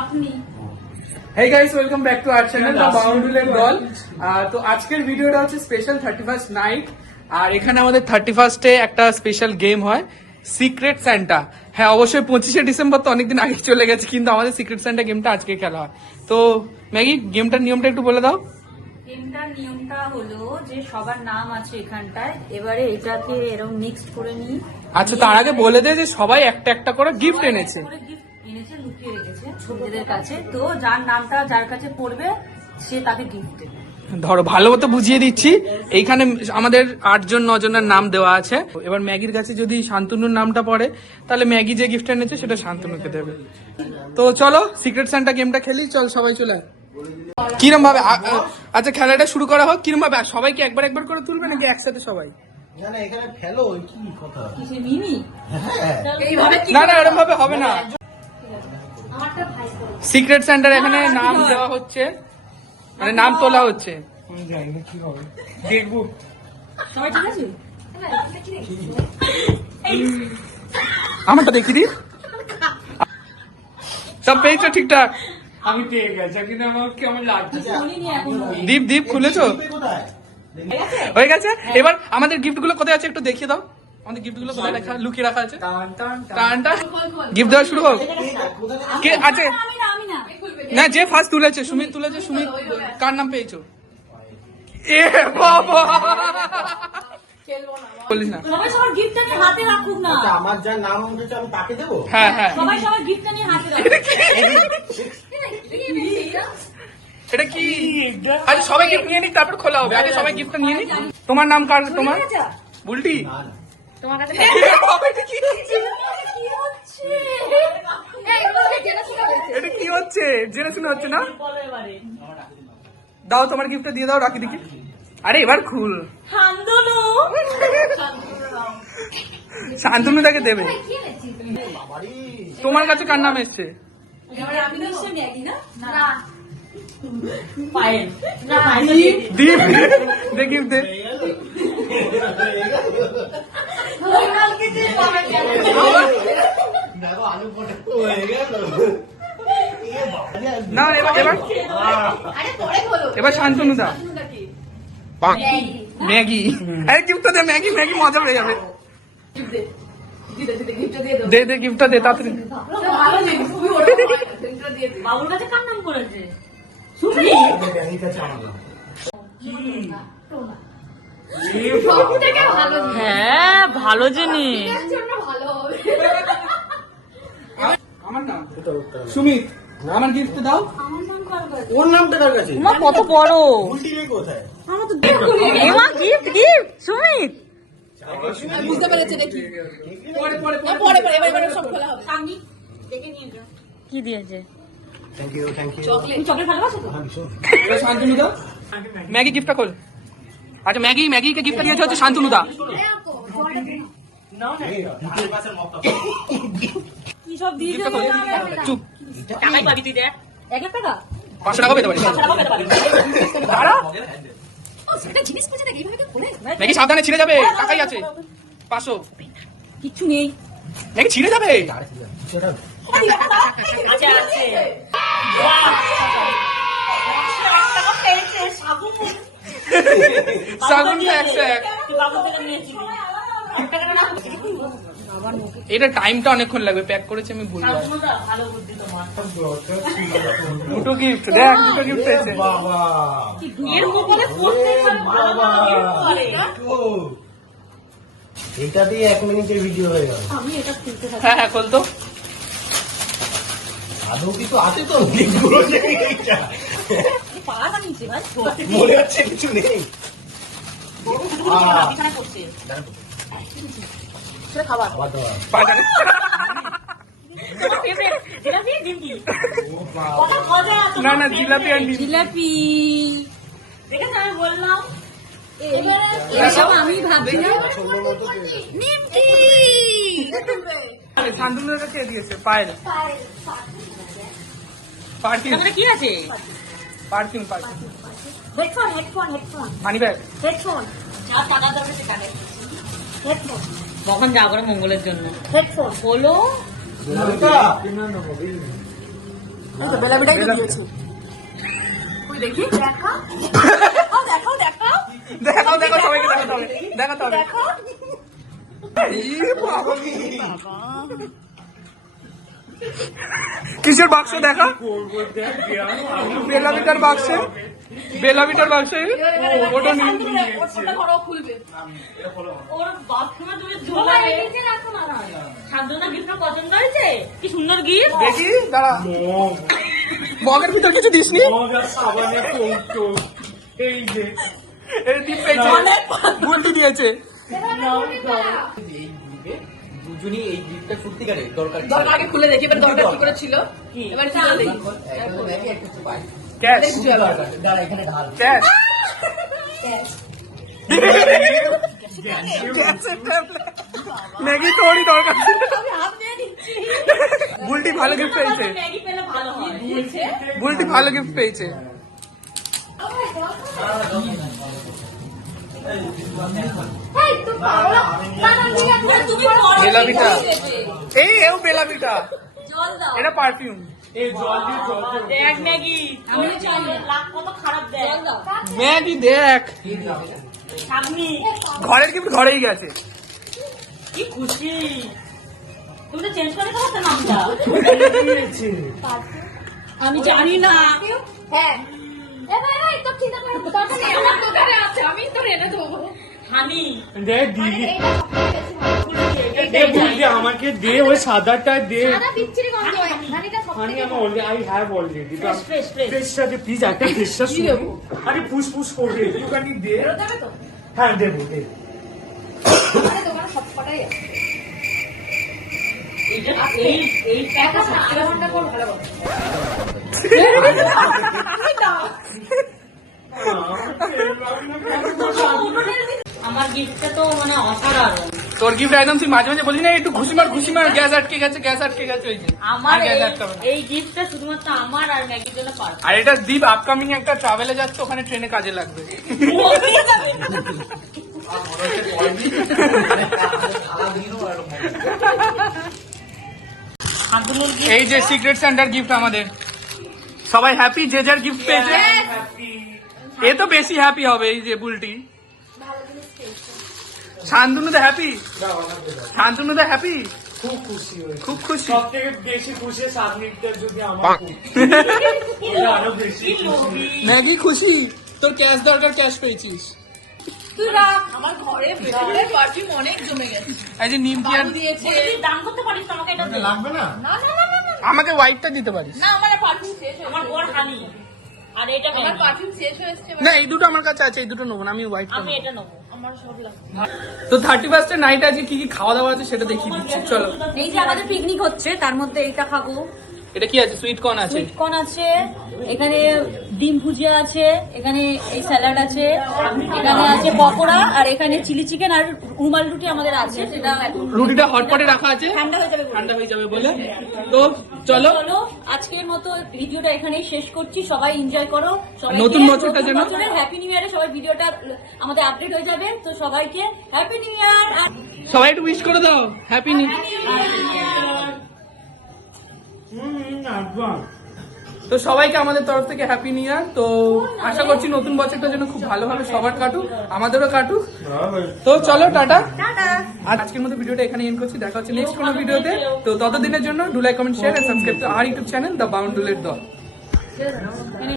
আপনি Hey guys, welcome back to our channel The Boundary Doll. তো আজকের ভিডিওটা হচ্ছে স্পেশাল 31st নাইট। আর এখানে আমাদের 31st এ একটা স্পেশাল গেম হয় সিক্রেট স্যান্টা। হ্যাঁ, অবশ্যই 25শে ডিসেম্বর তো অনেকদিন আগে চলে গেছে, কিন্তু আমাদের সিক্রেট স্যান্টা গেমটা আজকে খেলা হয়। তো ম্যাগি, গেমটার নিয়মটা একটু বলে দাও। গেমটার নিয়মটা হলো যে সবার নাম আছে এখানটায়, এবারে এটাকে এরকম মিক্সড করে নিই। আচ্ছা, তার আগে বলে দে যে সবাই একটা একটা করে গিফট এনেছে। এনেছে, লুকিয়ে রেখেছে নিজেদের কাছে। তো যার নামটা যার কাছে পড়বে সে তাকে গিফট দেবে। ধরো, ভালো মতো বুঝিয়ে দিচ্ছি। এইখানে আমাদের 8 জন 9 জনের নাম দেওয়া আছে। এবার ম্যাগির কাছে যদি শান্তনুর নামটা পড়ে, তাহলে ম্যাগি যে গিফট এনেছে সেটা শান্তনুকে দেবে। তো চলো সিক্রেট স্যান্টা গেমটা খেলি। চল, সবাই চলে আয়। কিরম ভাবে আচ্ছা খেলাটা শুরু করা হোক। কিরম ভাবে সবাইকে একবার একবার করে তুলবে নাকি একসাথে সবাই? না না, এরকম ভাবে হবে না। সিক্রেট সেন্টার এখানে নাম দেওয়া হচ্ছে, মানে নাম তোলা হচ্ছে। দেখবো আমারটা দেখি দি। সব পেয়েছো ঠিকঠাক? আমি পেয়ে গেছি, কিন্তু আমার কেমন লাগছে। দীপ দীপ খুলেছো? হয়ে গেছে। এবার আমাদের গিফট গুলো কোথায় আছে একটু দেখিয়ে দাও। আমাদের গিফট গুলো কোথায় রাখা, লুকিয়ে রাখা আছে? গিফট দেওয়া শুরু হোক। কে আছে? না, যে ফার্স্ট তুলেছে সুমিত তুলেছে। সুমিত, কার নাম পেয়েছো? এ বাবা, বলিস না। সবাই সবার গিফটটা নিয়ে হাতে রাখুক না। আমার যার নাম উঠেছে আমি তাকে দেবো। হ্যাঁ হ্যাঁ, সবাই সবার গিফটটা নিয়ে হাতে রাখুক। এটা কি? আচ্ছা, সবাই গিফট নিয়ে নিক, তারপর খোলা হবে। আগে সবাই গিফটটা নিয়ে নিক। তোমার নাম কার? তোমার বুলটি। তোমার কাছে এটা কি হচ্ছে? জেনে শুনে হচ্ছে না? দাও তোমার গিফটটা দিয়ে দাও, রাখি দেখি। আরে এবার খুল। শান্তনু তাকে দেবে। তোমার কাছে কার নাম এসছে? দীপ, দে গিফট দে। না, এবার শান্তনু দা। ম্যাগি। আরে গিফটটা দে, ম্যাগি ম্যাগি মজা পেয়ে যাবে। দে দে গিফটটা দে তাড়াতাড়ি। বাবুর কাছে কার নাম করেছে? হ্যাঁ, ভালো জিনিস। আমার নাম সুমিত। আমার গিফট দাও। ওর নামটা কার কাছে? মা কত বড়। উল্টি রে কোথায়? আমার তো এমা গিফট গিফট সুমিত। বুঝতে পেরেছে দেখি। পরে এবার সব খোলা হবে। সামনে দেখে নিয়ে যাও। কি দিয়েছে? Thank you thank you. Chocolate ভালোবাসো তো? এবার শান্তনু দা। ম্যাগি গিফটটা খোল। আচ্ছা, ম্যাগিকে গিফটটা দিয়েছে হচ্ছে শান্তনু দা। কি সব দিয়ে গিফটটা খোল। চুপ। টাকাই পাবি তুই দেখ। 1 টাকা 500 টাকা পেতে পারি। দাঁড়া। সেটা জিনিস খুঁজে দেখ, এইভাবে তো করে। ম্যাগি সাবধানে, ছিঁড়ে যাবে। টাকাই আছে 500। কিচ্ছু নেই। ম্যাগি ছিঁড়ে যাবে। আচ্ছা আছে। সাগুন এক। এটা টাইমটা অনেকক্ষণ লাগবে, প্যাক করেছে আমি ভুল। দুটো গিফট দেখ, দুটো গিফট পেয়েছে। বাবা এটা দিয়ে 1 মিনিটের ভিডিও হয়ে গেল। হ্যাঁ হ্যাঁ, খোল তো। আদৌ কিছু আছে তো? লিঙ্কগুলো নেই এইটা। মনে হচ্ছে কিছু নেই। খাবার দাবার। বাজারে। না না, জিলাপি আর নিম। জিলাপি দেখেছ, আমি বললাম। এসব আমি ভাবছিলাম নিমকি। শান্তনুর কাছে দিয়েছে পায়েল। পারফিউম। কি আছে? Perfume. Headphone money bag. Headphone যা টাকা দরকার সে টাকা। হেডফোন কখন যা করে মঙ্গলের জন্য। হেডফোন হলো এই তো বেলাবিটাই তো দিয়েছে। ওই দেখি দেখা দেখাও দেখাও দেখাও দেখাও সবাইকে দেখাতে হবে দেখাতে হবে। দেখো কিসের বাক্স দেখা? বেলাভিটার বাক্সে বেলাভিটার বাক্সে ওটা নিয়ে ওটা ঘর খুলবে ওর বাথরুমে তুমি ঝোলা রেখে রাখো না শান্তনা গিফটটা পছন্দ হয়েছে কি সুন্দর গিফট দেখি দাঁড়া মগের ভিতর কিছু দিসনি সাবানের কৌটো এই যে এই দিন পেয়েছে গুলটি দিয়েছে দুজনই এই গিফটটা সত্যিকারের দরকার দরকার আগে খুলে দেখি এবার দরকার কি করে ছিল এবার খুলে দেখি ক্যাশ দাঁড়া এখানে ঢাল ক্যাশ ম্যাগি তোরই দরকার আমি হাত দিয়ে নিচ্ছি বুলটি ভালো গিফট পেয়েছে ম্যাগি পেলে ভালো হয় দিয়েছে বুলটি ভালো গিফট পেয়েছে বেলাভিটা এই এও বেলাভিটা জল দাও এটা পারফিউম এই জল দিয়ে জল দিয়ে দেখ ম্যাগি আমি চাই লাখ কত খারাপ দেখ জল দাও ম্যাগি দেখ সামনি ঘরের গিফট ঘরেই গেছে কি খুশি তুমি তো চেঞ্জ করে দাও নামটা আমি জানি না হ্যাঁ এ ভাই ভাই তো চিন্তা করো দরকার নেই আমার দোকানে আছে আমি তো এনে দেবো হানি দে দিদি বললি আমাকে দে ওই সাদাটা দে সাদা বিচ্ছিরি গন্ধ হয় হানিটা সব আমি আমার already I have already fresh fresh সাথে প্লিজ একটা ফ্রেশটা শুনো আরে পুশ পুশ করবে একটুখানি দে দেবে তো হ্যাঁ দেবো দে আরে দোকানে সব কটাই আছে এই প্যাকটা 7 ঘন্টা পর ভালো হবে আমার গিফটটা তো মানে অসাধারণ তোর গিফট একদম তুই মাঝে মাঝে বলি না একটু ঘুষি মার গ্যাস আটকে গেছে ওই যে আমার আর গ্যাস আটকাবে না। এই গিফটটা শুধুমাত্র আমার আর ম্যাগির জন্য পার আর এটা দীপ আপকামিং একটা ট্রাভেলে যাচ্ছে ওখানে ট্রেনে কাজে লাগবে এই যে সিক্রেট সেন্টার গিফট আমাদের সবাই হ্যাপি যে যার গিফট পেয়েছে এ তো বেশি হ্যাপি হবে এই যে বুলটি শান্তনু দা হ্যাপি শান্তনু দা হ্যাপি খুব খুশি হয়েছে খুব খুশি সব থেকে বেশি খুশি সাবমিটটা যদি আমার আরো বেশি খুশি ম্যাগি খুশি তোর ক্যাশ দরকার ক্যাশ পেয়েছিস তুই রাখ আমার ঘরে ভেতরে পারফিউম অনেক জমে গেছে এই যে নিম কেয়ার দিয়েছে তুই দাম করতে পারিস তো আমাকে এটা দে লাগবে না না না না না আমাকে হোয়াইটটা দিতে পারিস না আমার পারফিউম শেষ আমার বড় হানি আর এটা আমার পারফিউম শেষ হয়েছে না এই দুটো আমার কাছে আছে এই দুটো নেবো না আমি হোয়াইট আমি এটা নেবো আমার সব লাগবে তো 31st এর নাইট আজকে কি কি খাওয়া দাওয়া আছে সেটা দেখিয়ে দিচ্ছি চলো এই যে আমাদের পিকনিক হচ্ছে তার মধ্যে এইটা খাবো এটা কি আছে সুইট কর্ন আছে সুইট কর্ন আছে এখানে ডিম ভুজিয়া আছে এখানে এই স্যালাড আছে এখানে আছে পকোড়া আর এখানে চিলি চিকেন আর রুমাল রুটি আমাদের আছে সেটা এখন রুটিটা হটপটে রাখা আছে ঠান্ডা হয়ে যাবে ঠান্ডা হয়ে যাবে বলে তো চলো চলো আজকের মতো ভিডিওটা এখানেই শেষ করছি সবাই এনজয় করো সবাইকে নতুন বছরটা যেন হ্যাপি নিউ ইয়ারে সবাই ভিডিওটা আমাদের আপডেট হয়ে যাবে তো সবাইকে হ্যাপি নিউ ইয়ার সবাই একটু উইশ করে দাও হ্যাপি নিউ তো সবাইকে আমাদের তরফ থেকে হ্যাপি নিউ ইয়ার তো আশা করছি নতুন বছরটা যেন খুব ভালোভাবে সবার কাটুক আমাদেরও কাটুক তো চলো টাটা আর আজকের মতো ভিডিওটা এখানে এন্ড করছি দেখা হচ্ছে নেক্সট কোনো ভিডিওতে তো ততদিনের জন্য do like comment share and subscribe to our YouTube channel the বাউন্ডুলের দল